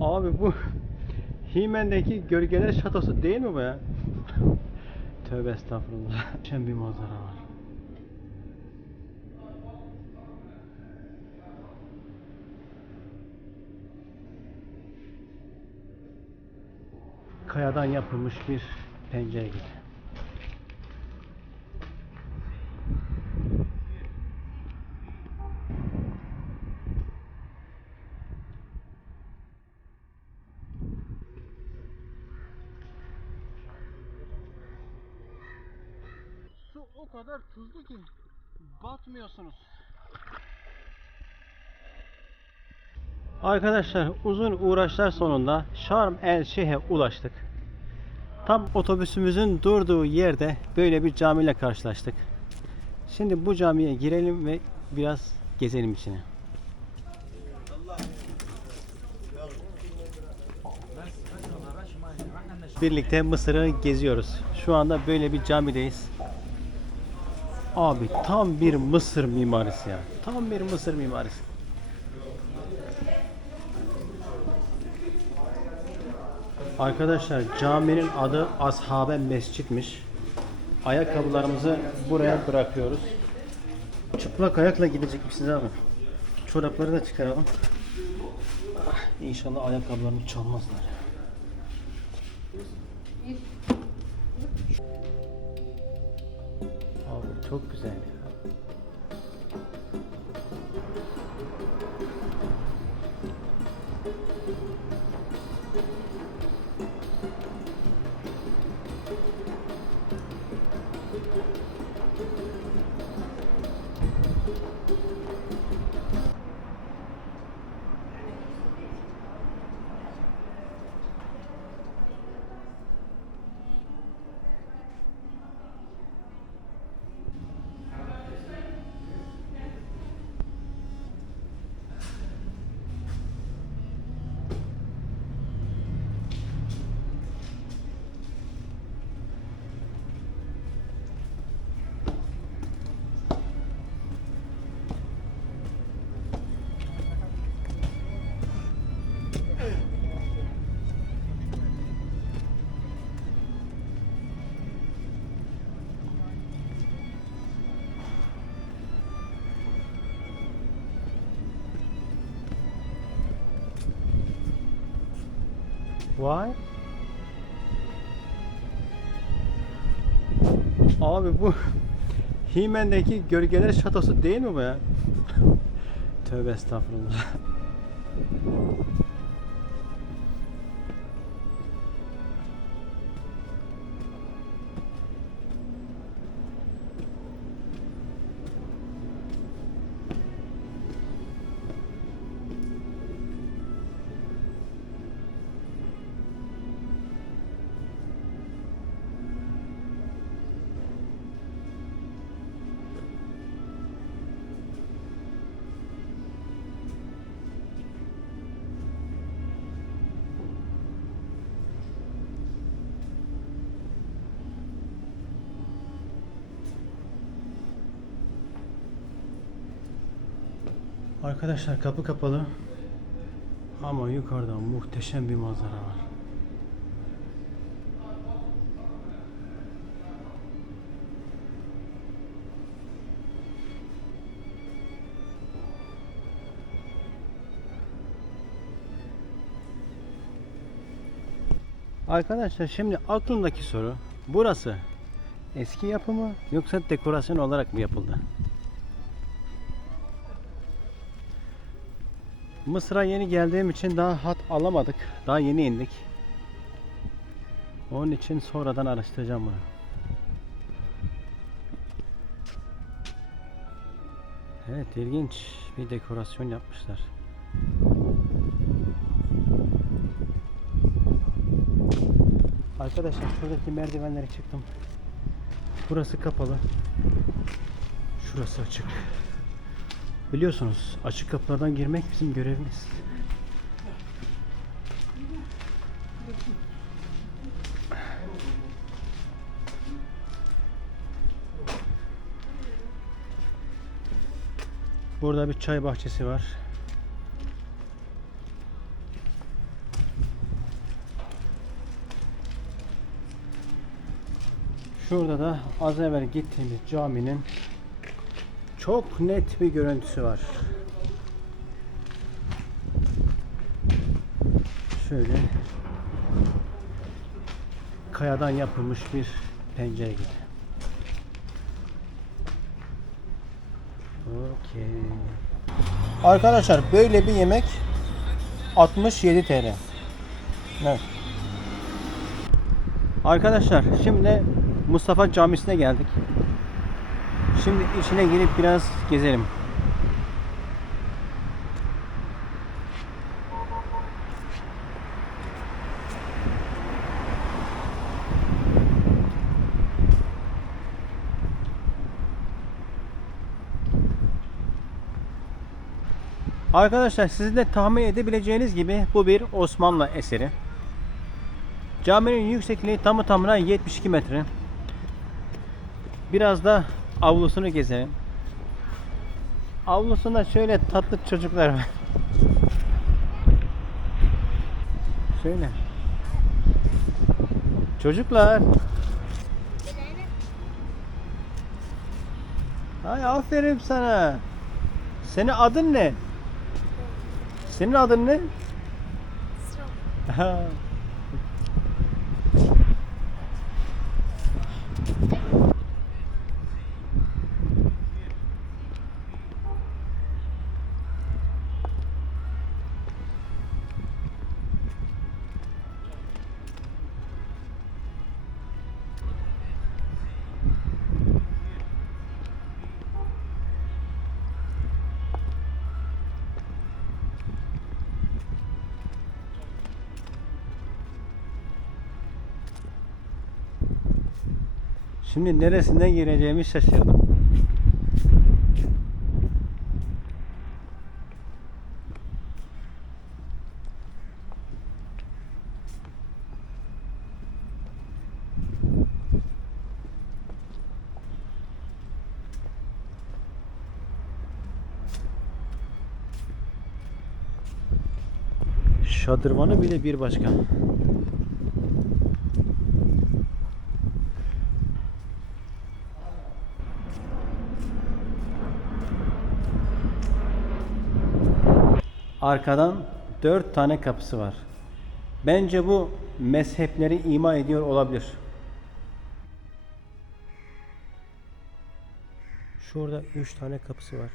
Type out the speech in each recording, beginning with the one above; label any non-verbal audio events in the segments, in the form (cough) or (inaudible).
Abi bu (laughs) Himen'deki gölgeler şatosu değil mi bu ya? (laughs) Tövbe estağfurullah. Şen bir manzara var. Kayadan yapılmış bir pencere gibi. Kadar tuzlu ki batmıyorsunuz. Arkadaşlar uzun uğraşlar sonunda Şarm El Şeyh'e ulaştık. Tam otobüsümüzün durduğu yerde böyle bir camiyle karşılaştık. Şimdi bu camiye girelim ve biraz gezelim içine. Birlikte Mısır'ı geziyoruz. Şu anda böyle bir camideyiz. Abi tam bir Mısır mimarisi ya. Tam bir Mısır mimarisi. Arkadaşlar caminin adı Ashabe Mescitmiş. Ayakkabılarımızı buraya bırakıyoruz. Çıplak ayakla gidecekmişiz abi. Çorapları da çıkaralım. İnşallah ayakkabılarımı çalmazlar. Çok güzel Vay. Abi bu (laughs) Himen'deki gölgeler şatosu değil mi bu ya? (laughs) Tövbe estağfurullah. Arkadaşlar kapı kapalı. Ama yukarıdan muhteşem bir manzara var. Arkadaşlar şimdi aklımdaki soru burası eski yapı mı yoksa dekorasyon olarak mı yapıldı? Mısır'a yeni geldiğim için daha hat alamadık. Daha yeni indik. Onun için sonradan araştıracağım bunu. Evet ilginç bir dekorasyon yapmışlar. Arkadaşlar şuradaki merdivenlere çıktım. Burası kapalı. Şurası açık. Biliyorsunuz açık kapılardan girmek bizim görevimiz. Burada bir çay bahçesi var. Şurada da az evvel gittiğimiz caminin çok net bir görüntüsü var. Şöyle kayadan yapılmış bir pencere gibi. Okey. Arkadaşlar böyle bir yemek 67 TL. Evet. Arkadaşlar şimdi Mustafa Camisi'ne geldik. Şimdi içine girip biraz gezelim. Arkadaşlar sizin de tahmin edebileceğiniz gibi bu bir Osmanlı eseri. Caminin yüksekliği tamı tamına 72 metre. Biraz da avlusunu gezelim. Avlusunda şöyle tatlı çocuklar var. Şöyle. Çocuklar. Ay aferin sana. Senin adın ne? Senin adın ne? Şimdi neresinden gireceğimi şaşırdım. Şadırvanı bile bir başka. Arkadan dört tane kapısı var. Bence bu mezhepleri ima ediyor olabilir. Şurada üç tane kapısı var.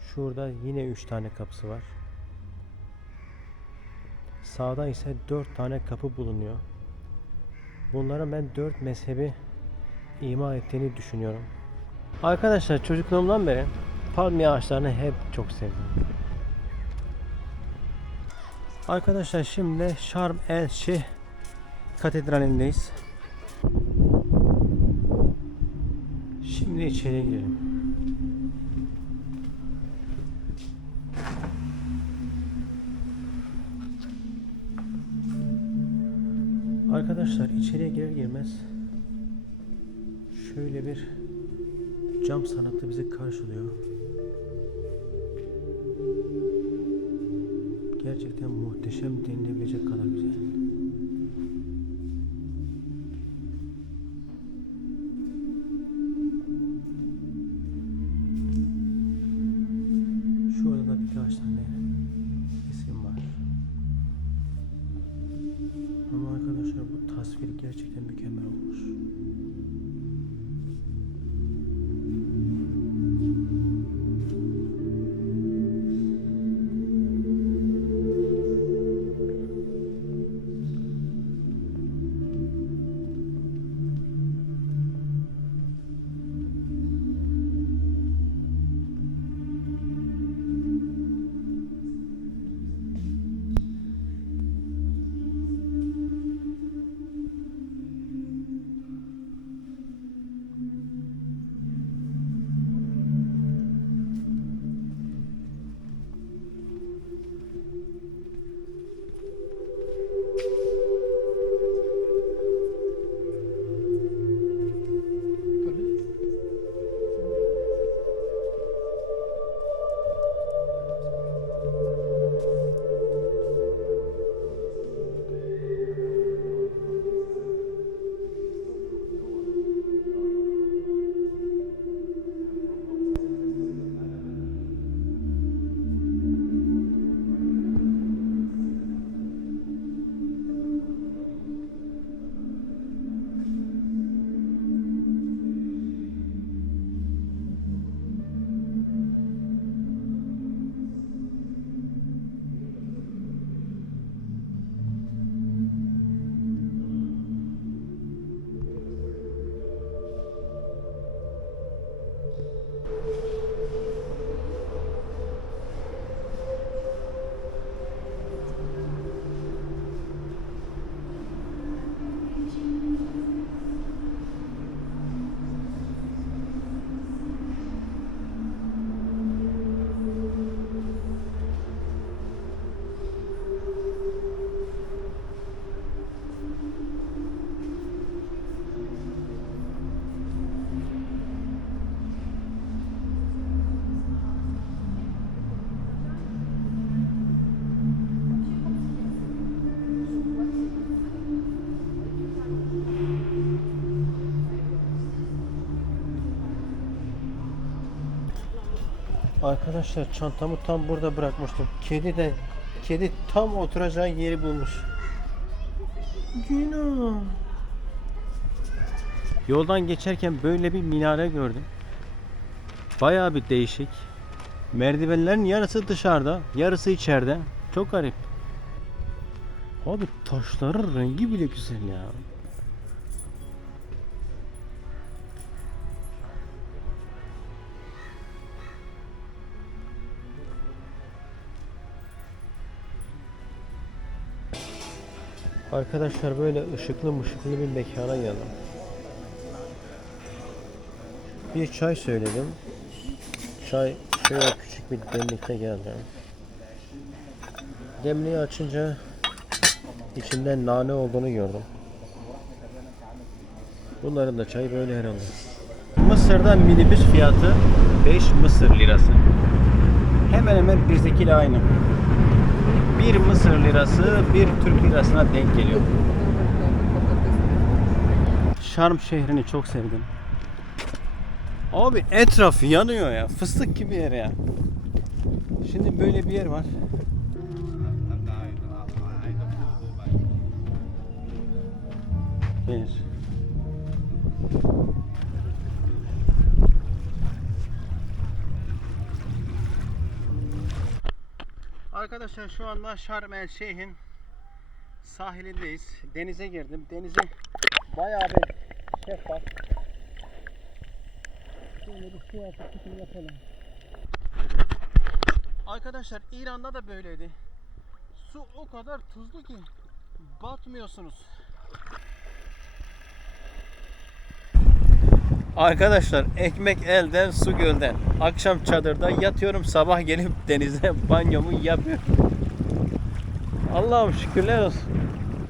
Şurada yine üç tane kapısı var. Sağda ise dört tane kapı bulunuyor. Bunların ben dört mezhebi ima ettiğini düşünüyorum. Arkadaşlar çocukluğumdan beri palmiye ağaçlarını hep çok sevdim. Arkadaşlar şimdi Şarm El Şeyh Katedrali'ndeyiz. Şimdi içeri girelim. Arkadaşlar içeriye girer girmez şöyle bir cam sanatı bizi karşılıyor. Gerçekten muhteşem denilebilecek kadar güzel. Arkadaşlar çantamı tam burada bırakmıştım. Kedi de kedi tam oturacağı yeri bulmuş. Günah. Yoldan geçerken böyle bir minare gördüm. Bayağı bir değişik. Merdivenlerin yarısı dışarıda, yarısı içeride. Çok garip. Abi taşların rengi bile güzel ya. Arkadaşlar böyle ışıklı mışıklı bir mekana geldim. Bir çay söyledim. Çay şöyle küçük bir demlikte geldi. Demliği açınca içinde nane olduğunu gördüm. Bunların da çayı böyle herhalde. Mısır'da minibüs fiyatı 5 Mısır lirası. Hemen hemen bizdekiyle aynı. Bir Mısır lirası bir Türk lirasına denk geliyor. Şarm şehrini çok sevdim. Abi etraf yanıyor ya. Fıstık gibi yer ya. Şimdi böyle bir yer var. Bir. Arkadaşlar şu anda Şarm El Şeyh'in sahilindeyiz. Denize girdim. Denize bayağı bir şeffaf. Şöyle bir su atıp tutum yapalım. Arkadaşlar İran'da da böyleydi. Su o kadar tuzlu ki batmıyorsunuz. Arkadaşlar ekmek elden su gölden. Akşam çadırda yatıyorum sabah gelip denize (laughs) banyomu yapıyorum. Allah'ım şükürler olsun.